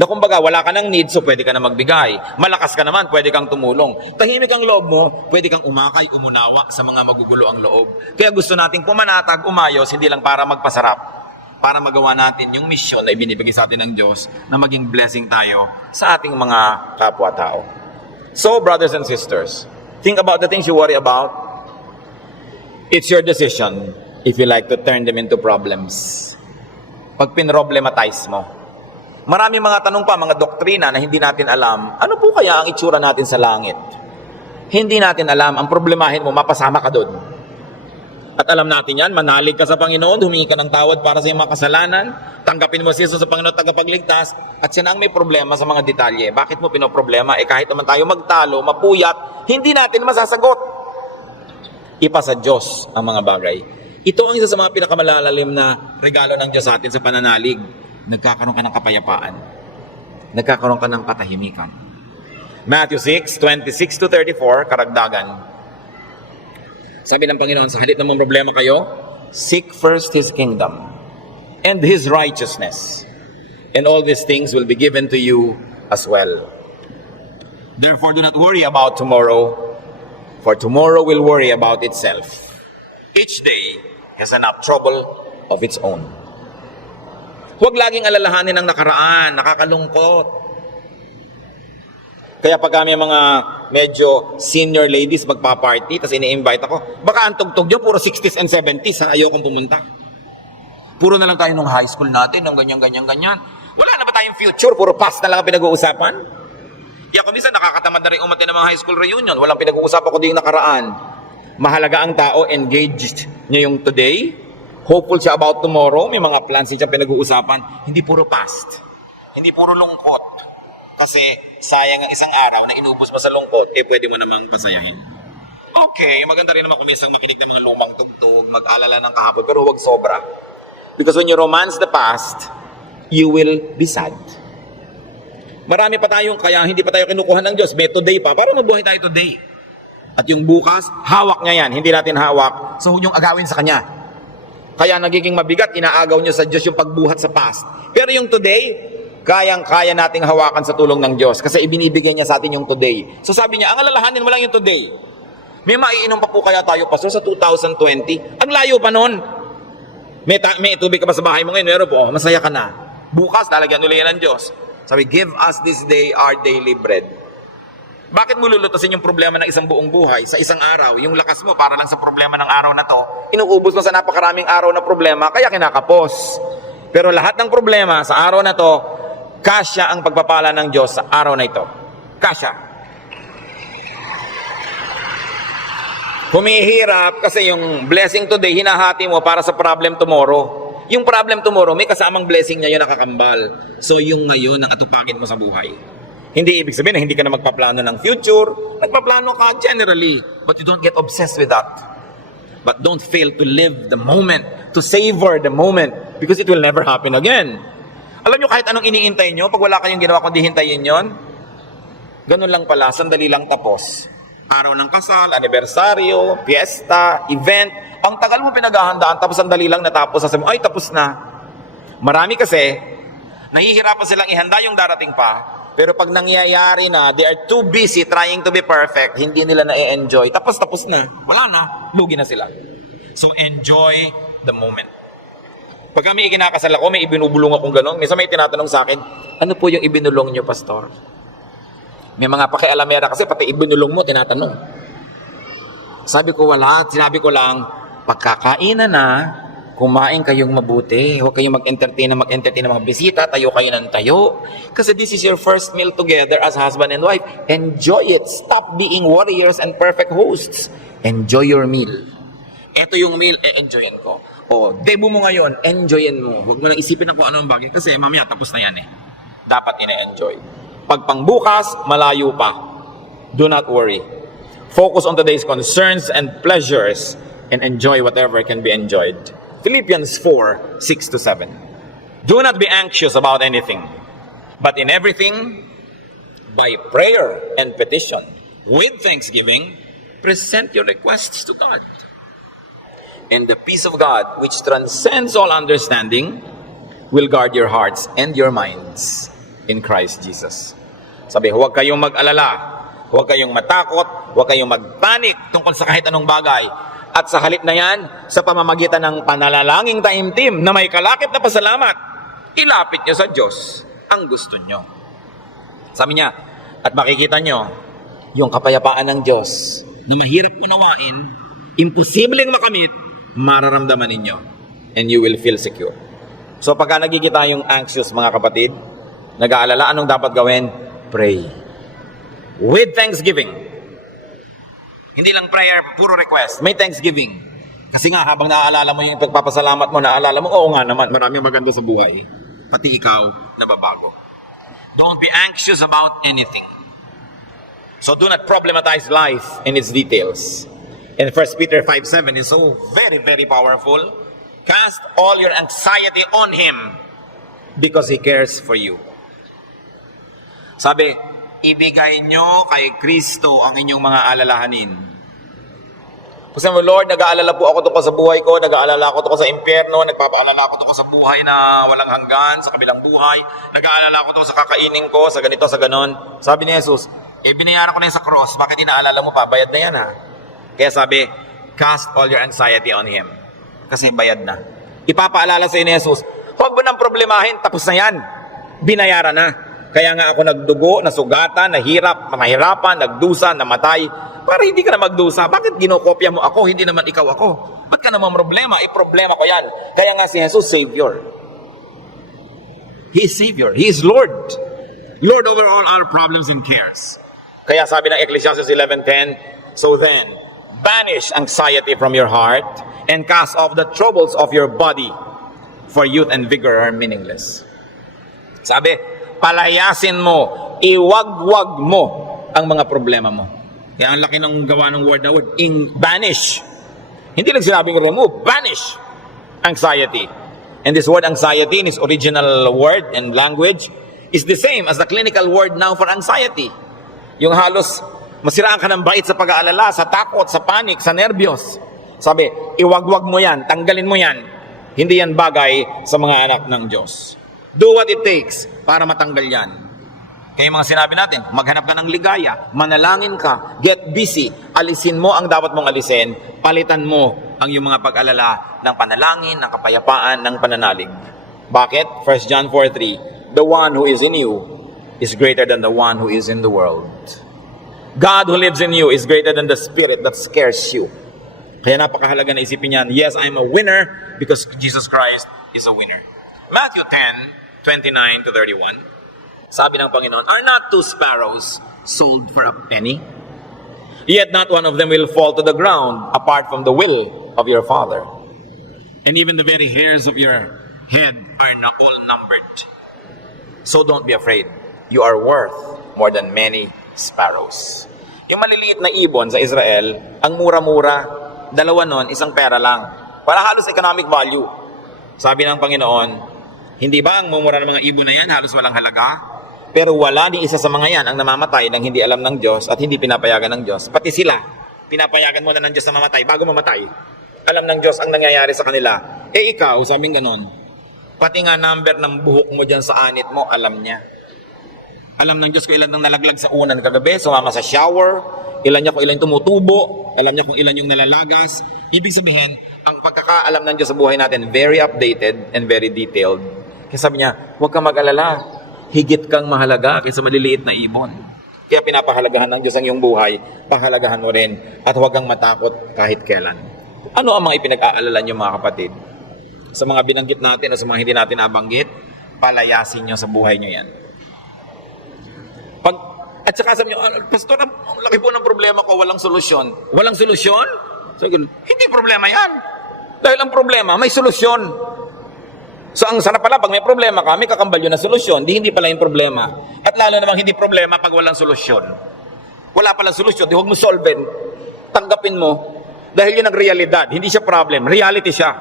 Na kumbaga, wala ka ng need, so pwede ka na magbigay. Malakas ka naman, pwede kang tumulong. Tahimik ang loob mo, pwede kang umakay, umunawa sa mga magugulo ang loob. Kaya gusto nating pumanatag, umayos, hindi lang para magpasarap. Para magawa natin yung misyon na ibinibigay sa atin ng Diyos na maging blessing tayo sa ating mga kapwa-tao. So, brothers and sisters, think about the things you worry about. It's your decision if you like to turn them into problems. Pag pinroblematize mo, marami mga tanong pa, mga doktrina na hindi natin alam. Ano po kaya ang itsura natin sa langit? Hindi natin alam. Ang problemahin mo, mapasama ka doon. At alam natin yan, manalig ka sa Panginoon, humingi ka ng tawad para sa iyong mga kasalanan, tanggapin mo si Jesus sa Panginoon tagapagligtas, at siya na ang may problema sa mga detalye. Bakit mo pinoproblema? Kahit naman tayo magtalo, mapuyat, hindi natin masasagot. Ipa sa Diyos ang mga bagay. Ito ang isa sa mga pinakamalalalim na regalo ng Diyos sa atin sa pananalig. Nagkakaroon ka ng kapayapaan. Nagkakaroon ka ng katahimikan. Matthew 6:26-34, karagdagan. Sabi ng Panginoon, sa halip ng mga problema kayo, seek first His kingdom and His righteousness, and all these things will be given to you as well. Therefore, do not worry about tomorrow, for tomorrow will worry about itself. Each day has enough trouble of its own. Huwag laging alalahanin ang nakaraan, nakakalungkot. Kaya pag kami mga medyo senior ladies magpa-party, tapos ini-invite ako, baka ang tugtog nyo, puro 60s and 70s, ayokong pumunta. Puro na lang tayo nung high school natin, nung ganyan. Wala na ba tayong future? Puro past na lang ang pinag-uusapan? Kaya kung minsan nakakatamad na rin umatin ng mga high school reunion, walang pinag-uusapan ko din nakaraan. Mahalaga ang tao, engaged niya yung today, hopeful siya about tomorrow, may mga plans siya pinag-uusapan, hindi puro past, hindi puro lungkot. Kasi sayang ang isang araw na inubos mo sa lungkot, pwede mo namang pasayahin. Okay, maganda rin naman kung minsan makinig ng mga lumang tugtog, mag-alala ng kahapon, pero huwag sobra. Because when you romance the past, you will be sad. Marami pa tayong, kaya hindi pa tayo kinukuha ng Diyos, may today pa, para mabuhay tayo today. At yung bukas, hawak niya yan, hindi natin hawak, so huwag niyong agawin sa Kanya. Kaya nagiging mabigat, inaagaw niyo sa Diyos yung pagbuhat sa past. Pero yung today, kayang-kaya nating hawakan sa tulong ng Diyos kasi ibinibigay niya sa atin yung today. So sabi niya, ang alalahanin mo lang yung today. May maiinom pa po kaya tayo, Pastor, sa 2020? Ang layo pa nun. May tubig ka pa sa bahay mo ngayon? Meron po, masaya ka na. Bukas, lalagyan ulit yan ng Diyos. Sabi, give us this day our daily bread. Bakit mo lulutasin yung problema ng isang buong buhay sa isang araw? Yung lakas mo para lang sa problema ng araw na to, inuubos mo sa napakaraming araw na problema, kaya kinakapos. Pero lahat ng problema sa araw na to, kasya ang pagpapala ng Diyos sa araw na ito. Kasya. Humihirap kasi yung blessing today, hinahati mo para sa problem tomorrow. Yung problem tomorrow, may kasamang blessing niya yun nakakambal. So yung ngayon ang atupakin mo sa buhay. Hindi ibig sabihin na hindi ka na magpaplano ng future. Nagpaplano ka generally, but you don't get obsessed with that. But don't fail to live the moment, to savor the moment, because it will never happen again. Alam nyo, kahit anong iniintay nyo, pag wala kayong ginawa kundi hintayin yon, ganun lang pala, sandali lang tapos. Araw ng kasal, anibersaryo, fiesta, event, ang tagal mo pinaghahandaan, tapos sandali lang natapos, sasabi mo, ay tapos na. Marami kasi, nahihirapan silang ihanda yung darating pa, pero pag nangyayari na, they are too busy trying to be perfect, hindi nila na-enjoy. Tapos na. Wala na. Lugi na sila. So, enjoy the moment. Pag kami ikinakasal ako, may ibinubulong akong gano'n. Minsan may tinatanong sa akin, ano po yung ibinulong nyo, Pastor? May mga pakialamera kasi, pati ibinulong mo, tinatanong. Sabi ko, wala. Sinabi ko lang, pagkakainan na, kumain kayong mabuti. Huwag kayong mag-entertain ng mga bisita. Tayo kayo ng tayo. Kasi this is your first meal together as husband and wife. Enjoy it. Stop being warriors and perfect hosts. Enjoy your meal. Ito yung meal, enjoyin ko. O, debut mo ngayon, enjoyin mo. Huwag mo nang isipin na kung ano ang bagay. Kasi mamaya tapos na yan eh. Dapat ina-enjoy. Pag pangbukas, malayo pa. Do not worry. Focus on today's concerns and pleasures and enjoy whatever can be enjoyed. Philippians 4:6-7. Do not be anxious about anything, but in everything, by prayer and petition, with thanksgiving, present your requests to God. And the peace of God, which transcends all understanding, will guard your hearts and your minds in Christ Jesus. Sabi, huwag kayong mag-alala, huwag kayong matakot, huwag kayong mag-panic tungkol sa kahit anong bagay. At sa halip na yan, sa pamamagitan ng panalalangin taimtim na may kalakip na pasalamat, ilapit nyo sa Diyos ang gusto nyo. Sabi niya, at makikita nyo, yung kapayapaan ng Diyos na mahirap unawain, imposibleng makamit, mararamdaman ninyo. And you will feel secure. So pagka nagkikita yung anxious mga kapatid, nag-aalala, anong dapat gawin? Pray. With thanksgiving. Hindi lang prayer, puro request. May thanksgiving. Kasi nga, habang naaalala mo yung pagpapasalamat mo, naaalala mo, oo nga naman, maraming maganda sa buhay. Pati ikaw, nababago. Don't be anxious about anything. So do not problematize life in its details. And 1 Peter 5:7 is so very, very powerful. Cast all your anxiety on Him because He cares for you. Sabi, ibigay nyo kay Kristo ang inyong mga alalahanin. Kasi mo, Lord, nag-aalala po ako tungkol sa buhay ko, nag-aalala ako tungkol sa impyerno, nagpapaalala ako tungkol sa buhay na walang hanggan, sa kabilang buhay, nag-aalala ako tungkol sa kakainin ko, sa ganito, sa ganon. Sabi ni Jesus, binayaran ko na yan sa cross, bakit inaalala mo pa? Bayad na yan ha. Kaya sabi, cast all your anxiety on Him. Kasi bayad na. Ipapaalala sa ni Jesus, huwag mo nang problemahin, tapos na yan. Binayaran na. Kaya nga ako nagdugo, nasugatan, mahirapan, nagdusa, namatay, para hindi ka na magdusa. Bakit ginokopya mo ako, hindi naman ikaw ako? Ba't ka naman problema? Problema ko yan. Kaya nga si Jesus, Savior. He is Savior. He is Lord. Lord over all our problems and cares. Kaya sabi ng Ecclesiastes 11:10, so then, banish anxiety from your heart and cast off the troubles of your body, for youth and vigor are meaningless. Sabi, palayasin mo, iwagwag mo ang mga problema mo. Kaya ang laki ng gawa ng word na word, banish. Hindi lang sinabing remove, banish anxiety. And this word anxiety in its original word and language is the same as the clinical word now for anxiety. Yung halos masiraan ka ng bait sa pag-aalala, sa takot, sa panic, sa nervyos. Sabi, iwagwag mo yan, tanggalin mo yan. Hindi yan bagay sa mga anak ng Diyos. Do what it takes para matanggal yan. Kaya mga sinabi natin, maghanap ka ng ligaya, manalangin ka, get busy, alisin mo ang dapat mong alisin, palitan mo ang iyong mga pag-alala ng panalangin, ng kapayapaan, ng pananalig. Bakit? 1 John 4:3, the one who is in you is greater than the one who is in the world. God who lives in you is greater than the spirit that scares you. Kaya napakahalaga na isipin yan, yes, I'm a winner because Jesus Christ is a winner. Matthew 10:29-31, sabi ng Panginoon, are not two sparrows sold for a penny? Yet not one of them will fall to the ground apart from the will of your Father. And even the very hairs of your head are not all numbered. So don't be afraid. You are worth more than many sparrows. Yung maliliit na ibon sa Israel, ang mura-mura, dalawa nun, isang pera lang. Para halos economic value. Sabi ng Panginoon, hindi ba ang mumura ng mga ibon na yan halos walang halaga? Pero wala ni isa sa mga yan ang namamatay nang hindi alam ng Diyos at hindi pinapayagan ng Diyos. Pati sila, pinapayagan muna ng Diyos na mamatay bago mamatay. Alam ng Diyos ang nangyayari sa kanila. Ikaw, sabing ganon, pati nga number ng buhok mo dyan sa anit mo, alam niya. Alam ng Diyos kung ilan nang nalaglag sa unan kagabi, sumama sa shower, ilan niya kung ilan tumutubo, alam niya kung ilan yung nalalagas. Ibig sabihin, ang pagkakaalam ng Diyos sa buhay natin, very updated and very detailed. Kaya sabi niya, huwag kang mag-alala. Higit kang mahalaga kaysa maliliit na ibon. Kaya pinapahalagahan ng Diyos ang iyong buhay, pahalagahan mo rin at huwag kang matakot kahit kailan. Ano ang mga ipinag-aalala niyo mga kapatid? sa mga binanggit natin o sa mga hindi natin nabanggit, palayasin nyo sa buhay nyo yan. At saka sabi nyo, Pastor, ang laki po ng problema ko, walang solusyon. Walang solusyon? So, hindi problema yan. Dahil ang problema, may solusyon. So ang sana pala, pag may problema ka, may kakambal yun na solusyon, hindi pala yung problema. At lalo namang hindi problema pag walang solusyon. Wala palang solusyon, di huwag mo solven. Tanggapin mo. Dahil yun ang realidad, hindi siya problem, reality siya.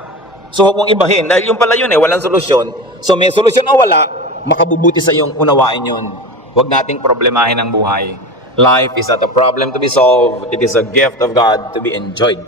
So huwag mong ibahin, dahil yung pala yun walang solusyon. So may solusyon o wala, makabubuti sa iyong unawain yun. Huwag nating problemahin ang buhay. Life is not a problem to be solved, it is a gift of God to be enjoyed.